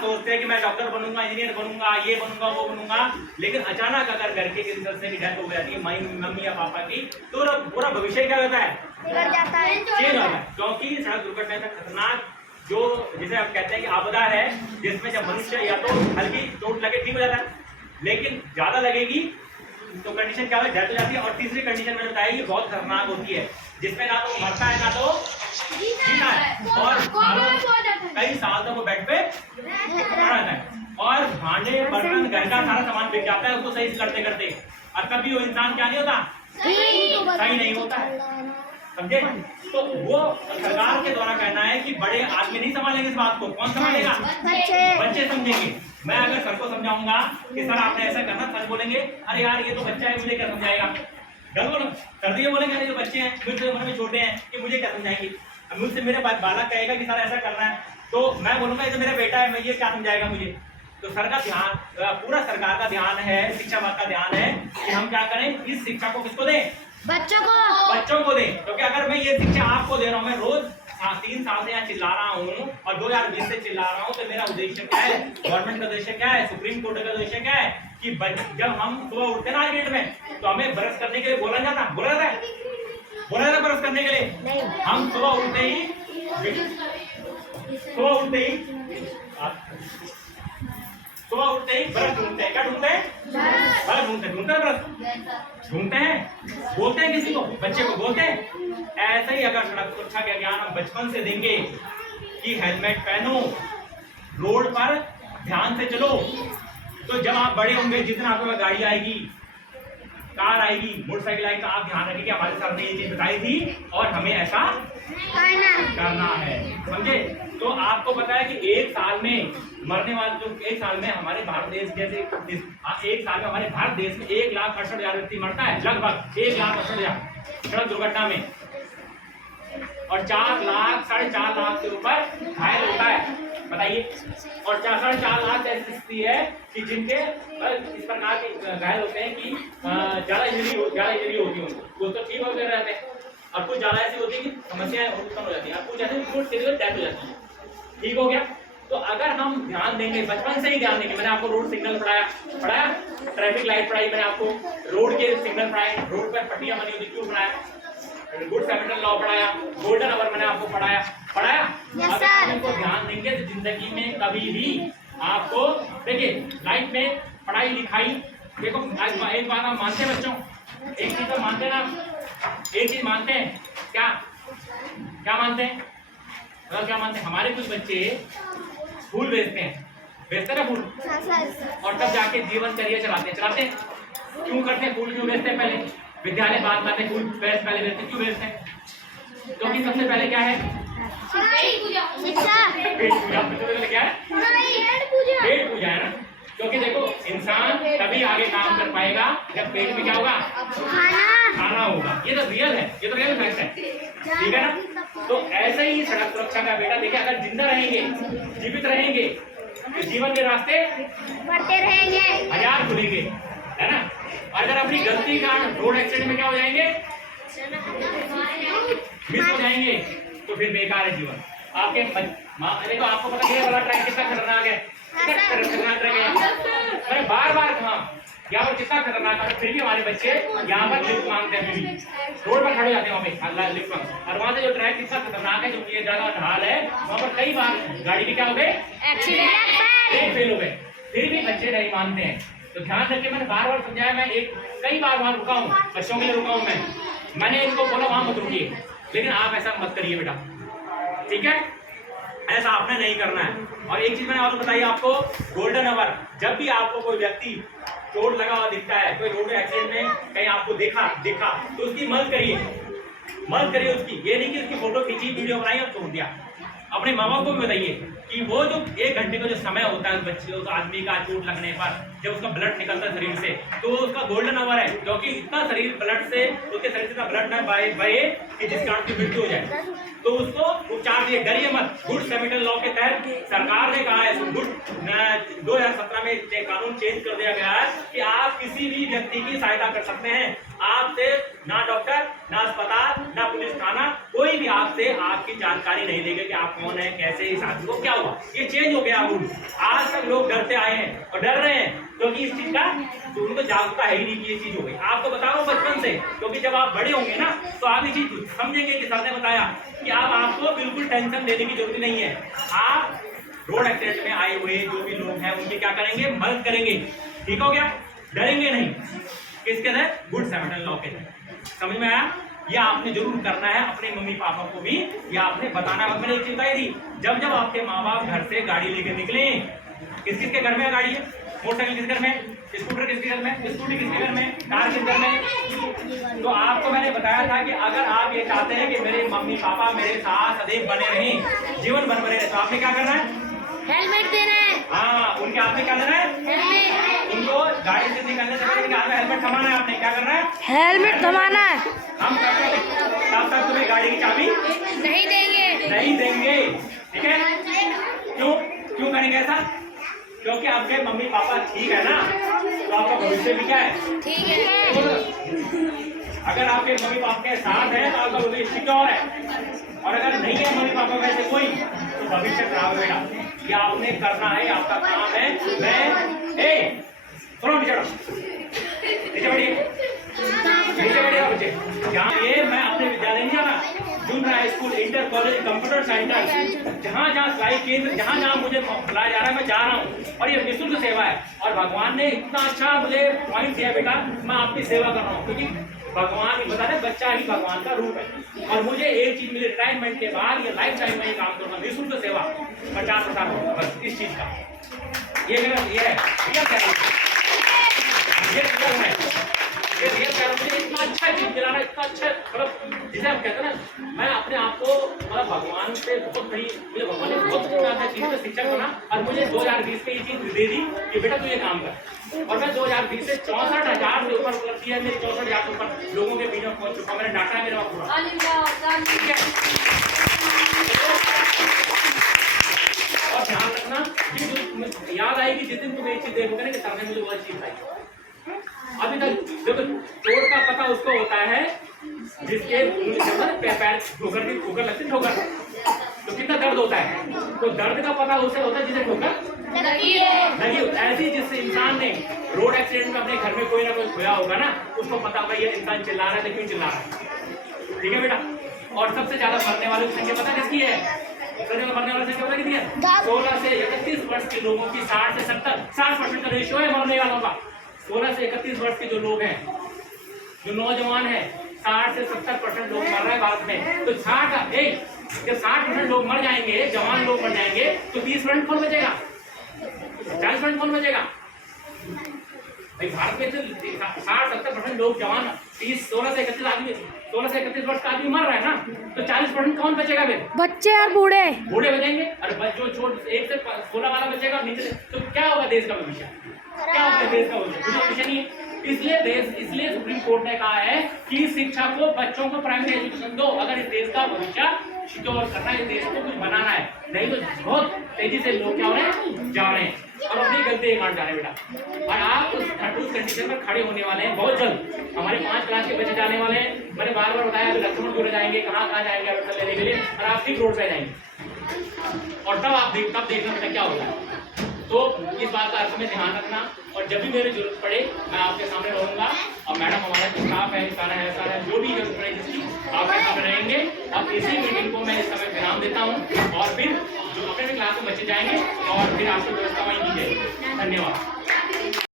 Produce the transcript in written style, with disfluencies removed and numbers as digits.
सोचते हैं कि मैं डॉक्टर बनूंगा, इंजीनियर बनूंगा, ये बनूंगा, वो बनूंगा, लेकिन अचानक अगर घर के किसी सदस्य की डेथ हो जाती है, मम्मी या पापा की, तो पूरा भविष्य क्या होता है, बिगड़ जाता है, चेंज होता है। क्योंकि सड़क दुर्घटना में खतरनाक जो जिसे आप कहते हैं कि आपदा है, जिसमें जब मनुष्य या तो हल्की चोट लगे ठीक हो जाता है, लेकिन ज्यादा लगेगी तो कंडीशन क्या है, डेथ हो जाती है। और तीसरी कंडीशन मैंने बताया ये बहुत खतरनाक होती है, जिसमें ना तो मरता है ना तो जीता है, और कई साल तक वो बेड पे पड़ा रहता है, और भांडे बर्तन घर का सारा सामान बिक जाता है उसको सही करते करते, और कभी वो इंसान क्या नहीं होता, सही नहीं होता है, समझे। तो वो सरकार के द्वारा कहना है कि बड़े आदमी नहीं संभालेंगे इस बात को, कौन संभालेगा, बच्चे समझेंगे। मैं अगर सर को समझाऊंगा कि सर आपने ऐसा करना, सर बोलेंगे अरे यार ये तो बच्चा है मुझे क्या समझाएगा, गलत बोलो। सर ये बोलेंगे अरे जो बच्चे हैं मुझसे उम्र में छोटे हैं कि मुझे क्या समझाएंगे, मुझसे मेरे बालक कहेगा कि सर ऐसा करना है, तो मैं बोलूंगा ये तो मेरा बेटा है, मैं ये क्या समझाएगा मुझे। तो सर का ध्यान, पूरा सरकार का ध्यान है, शिक्षा विभाग का ध्यान है कि हम क्या करें, इस शिक्षा को किसको दें, बच्चों को दें। क्योंकि अगर मैं ये शिक्षा आपको दे रहा हूँ, मैं रोज 3 साल से यहाँ चिल्ला रहा हूँ और 2020 से चिल्ला रहा हूँ, तो मेरा उद्देश्य क्या है, गवर्नमेंट का उद्देश्य क्या है, सुप्रीम कोर्ट का उद्देश्य क्या है कि जब हम सुबह उठते ना गेट में, तो हमें ब्रश करने के लिए बोला जाता है ब्रश करने के लिए। हम सुबह उठते ही ब्रश ढूंढते हैं, क्या ढूंढते हैं, ब्रश ढूंढते हैं, बोलते हैं किसी को, बच्चे को बोलते हैं। ऐसे ही अगर सड़क सुरक्षा का ज्ञान हम बचपन से देंगे कि हेलमेट पहनो, रोड पर ध्यान से चलो, तो जब आप बड़े होंगे, जितना आपके पास गाड़ी आएगी, कार आएगी, मोटरसाइकिल आएगी, तो आप ध्यान रखिए कि हमारे सर ने ये चीज बताई थी और हमें ऐसा करना है, समझे। तो आपको पता है कि एक साल में मरने वाले, जो एक साल में हमारे भारत देश जैसे एक साल में हमारे भारत देश में 1,68,000 व्यक्ति मरता है, लगभग 1,68,000 सड़क दुर्घटना में, और 4 लाख 4.5 लाख से ऊपर घायल होता है, बताइए। और 4.5 लाख ऐसी स्थिति है कि जिनके इस प्रकार के घायल होते हैं कि ज्यादा इंजरी होती है उनको, तो ठीक होते रहते हैं, और कुछ ज्यादा ऐसी होती है कि समस्याएं उत्पन्न हो जाती है, कुछ ऐसे डेथ हो जाती है, ठीक हो गया। तो अगर हम ध्यान देंगे, बचपन से ही ध्यान देंगे, मैंने आपको रोड सिग्नल पढ़ाया, ट्रैफिक लाइट पढ़ाई मैंने आपको, रोड के सिग्नल पढ़ाए, रोड पर पट्टियां बनी होती क्यों पढ़ाया, गुड सैमरिटन लॉ पढ़ाया, गोल्डन आवर मैंने आपको पढ़ाया। अगर आप इनको ध्यान देंगे तो जिंदगी में कभी भी आपको, देखिए लाइफ में पढ़ाई लिखाई, देखो एक बात आप मानते हैं बच्चों, एक चीज तो मानते हैं ना, एक चीज मानते हैं, क्या मानते हैं, मतलब क्या मानते हैं, हमारे कुछ बच्चे फूल बेचते ना फूल, और तब जाके जीवन करियर चलाते हैं। क्यों करते हैं, फूल क्यों बेचते हैं, पहले विद्यालय बात करते हैं, फूल पहले बेचते, क्यों बेचते हैं, क्योंकि सबसे पहले क्या है, क्या है, पेट पूजा है ना। क्योंकि देखो इंसान तभी आगे काम कर पाएगा जब पेट में क्या होगा, खाना होगा, ये तो रियल है, ये तो रियल फैक्ट है, ठीक है ना। तो ऐसे ही सड़क सुरक्षा का बेटा, देखिए अगर जिंदा रहेंगे, जीवित रहेंगे, तो जीवन के रास्ते बढ़ते रहेंगे, 1000 खुलेंगे, है ना। और अगर अपनी गलती का रोड एक्सीडेंट में क्या हो जाएंगे, मिस हो जाएंगे, तो फिर बेकार है जीवन आपके। देखो आपको पता है वाला ट्रैक कितना खतरनाक है, मैंने बार कहा यहाँ पर कितना खतरनाक है, फिर भी हमारे बच्चे यहाँ पर लिफ्ट मांगते हैं, रोड पर खड़े जाते हैं वहाँ पे लिफ्ट मांगते, और वहाँ से जो ट्रैक कितना खतरनाक है, जो ये जगह ढाल है, वहाँ पर कई बार गाड़ी के क्या हो गए, एक्सीडेंट, फेल हो गए, फिर भी बच्चे नहीं मानते हैं। तो ध्यान रखिए, मैंने बार समझाया, मैं कई बार वहाँ रुका हूँ, बच्चों के लिए रुका हूँ, मैंने इनको बोला वहाँ मत रुकिए, लेकिन आप ऐसा मत करिए बेटा, ठीक है, ऐसा आपने नहीं करना है। और एक चीज मैंने और बताई आपको, गोल्डन आवर, जब भी आपको कोई व्यक्ति चोट लगा हुआ दिखता है, कोई रोड एक्सीडेंट में कहीं आपको देखा तो उसकी मदद करिए उसकी, ये नहीं कि उसकी फोटो खींची, वीडियो बनाई और छोड़ दिया। अपने माँ बाप को भी बताइए कि वो जो 1 घंटे का जो समय होता है उस बच्चे, उस आदमी का चोट लगने पर, जब उसका ब्लड निकलता है शरीर से, तो उसका गोल्डन आवर है, क्योंकि इतना शरीर ब्लड से, उसके शरीर से ब्लड ना बहे कि जिस कारण की मृत्यु हो जाए, तो उसको उपचार दिए, डरिए मत। गुड सैमरिटन लॉ के तहत सरकार ने कहा है, 2017 में कानून चेंज कर दिया गया है कि आप किसी भी व्यक्ति की सहायता कर सकते हैं, आपसे ना डॉक्टर, ना अस्पताल, ना पुलिस थाना, कोई कोई भी आपसे आपकी जानकारी नहीं देगा कि आप कौन है, कैसे, इस आदमी को क्या हुआ। ये चेंज हो गया रूल। आज तक लोग डरते आए हैं और डर रहे हैं क्योंकि इस चीज का तो उनको जागरूकता है ही नहीं कि ये चीज हो गई। आपको बता रहा हूँ बचपन से, क्योंकि जब आप बड़े होंगे ना तो आप ये चीज समझेंगे कि सर ने बताया कि अब आपको बिल्कुल टेंशन लेने की जरूरत नहीं है। आप रोड एक्सीडेंट में आए हुए जो भी लोग हैं उनकी क्या करेंगे, मदद करेंगे। ठीक हो गया, डरेंगे नहीं। किसके तहत? गुड सैमरिटन लॉ के तहत। समझ में आया? ये आपने जरूर करना है अपने मम्मी पापा को भी, ये आपने बताना है। मैंने एक चीज बताई थी, जब जब आपके माँ बाप घर से गाड़ी लेके निकले, किस किसके घर में गाड़ी है? मोटरसाइकिल किस घर में? स्कूटर किसके घर में? स्कूटी किसके घर में? कार किस घर में? तो आपको मैंने बताया था कि अगर आप ये चाहते हैं कि मेरे मम्मी पापा मेरे साथ सदैव बने रहें, जीवन भर बने रहे, तो आपने क्या करना है? हेलमेट देना है। हाँ, उनके हाथ में क्या देना है? हेलमेट। उनको गाड़ी से निकलने से पहले उनके हाथ में हेलमेट थमाना है। आपने क्या करना है? हेलमेट थमाना है। हम तब तक तुम्हें गाड़ी की चाबी नहीं देंगे। नहीं देंगे। ठीक है? क्यों क्यों करेंगे ऐसा? क्योंकि आपके मम्मी पापा ठीक है ना, तो आपका भविष्य भी क्या है? ठीक है। अगर आपके मम्मी पापा के साथ है तो आपका भविष्य सिक्योर है, और अगर नहीं है मम्मी पापा में से कोई तो भविष्य खराब होगा। ये आपने करना है, आपका काम है। मैं थोड़ा नीचे बैठिए, नीचे बैठिए बच्चे। यहाँ ये मैं अपने विद्यालय नहीं जाना, junior high school, inter college, computer centre, जहाँ जहाँ सिलाई केंद्र, जहाँ जहाँ मुझे बुलाया जा रहा है मैं जा रहा हूँ, और ये निःशुल्क सेवा है। और भगवान ने इतना अच्छा मुझे पॉइंट दिया, बेटा मैं आपकी सेवा कर रहा हूँ, क्योंकि भगवान ही बता रहे बच्चा ही भगवान का रूप है। और मुझे एक चीज मिली, रिटायरमेंट के बाद ये लाइफ टाइम में ये काम करूँगा, निःशुल्क सेवा 50,000 होगा बस इस चीज का। ये मेरा ये है, ये रियल है, ये रियल है। मुझे इतना अच्छा चीज मिला ना, इतना अच्छा, मतलब जिसे हम कहते हैं ना, मैं अपने आप को मतलब भगवान से बहुत नहीं, मुझे भगवान ने बहुत चीज में शिक्षक बना, और मुझे 2020 में ये चीज दे दी कि बेटा तू ये काम कर। और मैं 2020 से 64,000 से ऊपर उपलब्धि है मेरी, 64,000 से ऊपर लोगों के बीच में पहुंच चुका। मैंने डाटा है मेरा पूरा। और ध्यान रखना कि याद आएगी जिस दिन तुम एक चीज देखोगे ना कि सर ने मुझे वो चीज आई। अभी तक देखो, चोट का पता उसको होता है जिसके पैर ठोकर लगती है, ठोकर तो कितना दर्द होता है, तो दर्द का पता उसे होता है जिसे ठोकर लगी है। ऐसी जिस इंसान ने रोड एक्सीडेंट में अपने घर में कोई ना कोई खोया होगा ना, उसको पता होगा ये इंसान चिल्ला रहा है तो क्यों चिल्ला रहा है। ठीक है बेटा? और सबसे ज्यादा मरने वालों की संख्या पता किसकी है? सबसे ज्यादा मरने वालों की संख्या पता कितनी है? 16 से 31 वर्ष के लोगों की 60 से 60% का रेशियो है मरने वालों का। 16 से 31 वर्ष के जो लोग हैं, जो नौजवान हैं, 60 से 70% लोग मर रहे हैं भारत में। तो 60% लोग मर जाएंगे, जवान लोग मर जाएंगे, तो 30% कौन बचेगा? 40% कौन बचेगा? भाई भारत में तो 60-70% लोग जवान, 16 से 31 वर्ष का आदमी मर रहा है ना, तो 40% कौन बचेगा? फिर बच्चे और बूढ़े बचेंगे। और जो छोट 1 से 16 वाला बचेगा नीचे से, तो क्या होगा देश का भविष्य? क्या होगा देश का भविष्य? नहीं। इसलिए सुप्रीम कोर्ट ने कहा है कि शिक्षा को, बच्चों को प्राइमरी एजुकेशन दो, अगर इस देश का भविष्य सिक्योर करना है, इस देश को कुछ बनाना है। नहीं तो बहुत तेजी से लोग क्या हो रहे हैं, जा रहे हैं और अपनी गलती मान जा रहे हैं बेटा। और आप उस कंडीशन पर खड़े होने वाले हैं बहुत जल्द। हमारे 5 क्लास के बच्चे जाने वाले हैं, मैंने बार बार बताया, अभी लक्ष्मणपुर जाएंगे, कहाँ जाएंगे एडमिशन लेने के लिए, और आप ठीक रोड पे जाएंगे। और तब देखना बेटा क्या होता है। तो इस बात का अर्थ में ध्यान रखना, और जब भी मेरी जरूरत पड़े मैं आपके सामने रहूंगा। और मैडम हमारा जो स्टाफ है, ऐसा है, जो भी जरूरत पड़े जिसकी आपके सामने रहेंगे। अब इसी मीटिंग को मैं इस समय विराम देता हूँ, और फिर जो अपने क्लास में बच्चे जाएंगे और फिर आपकी व्यवस्था वहीं की जाएगी। धन्यवाद।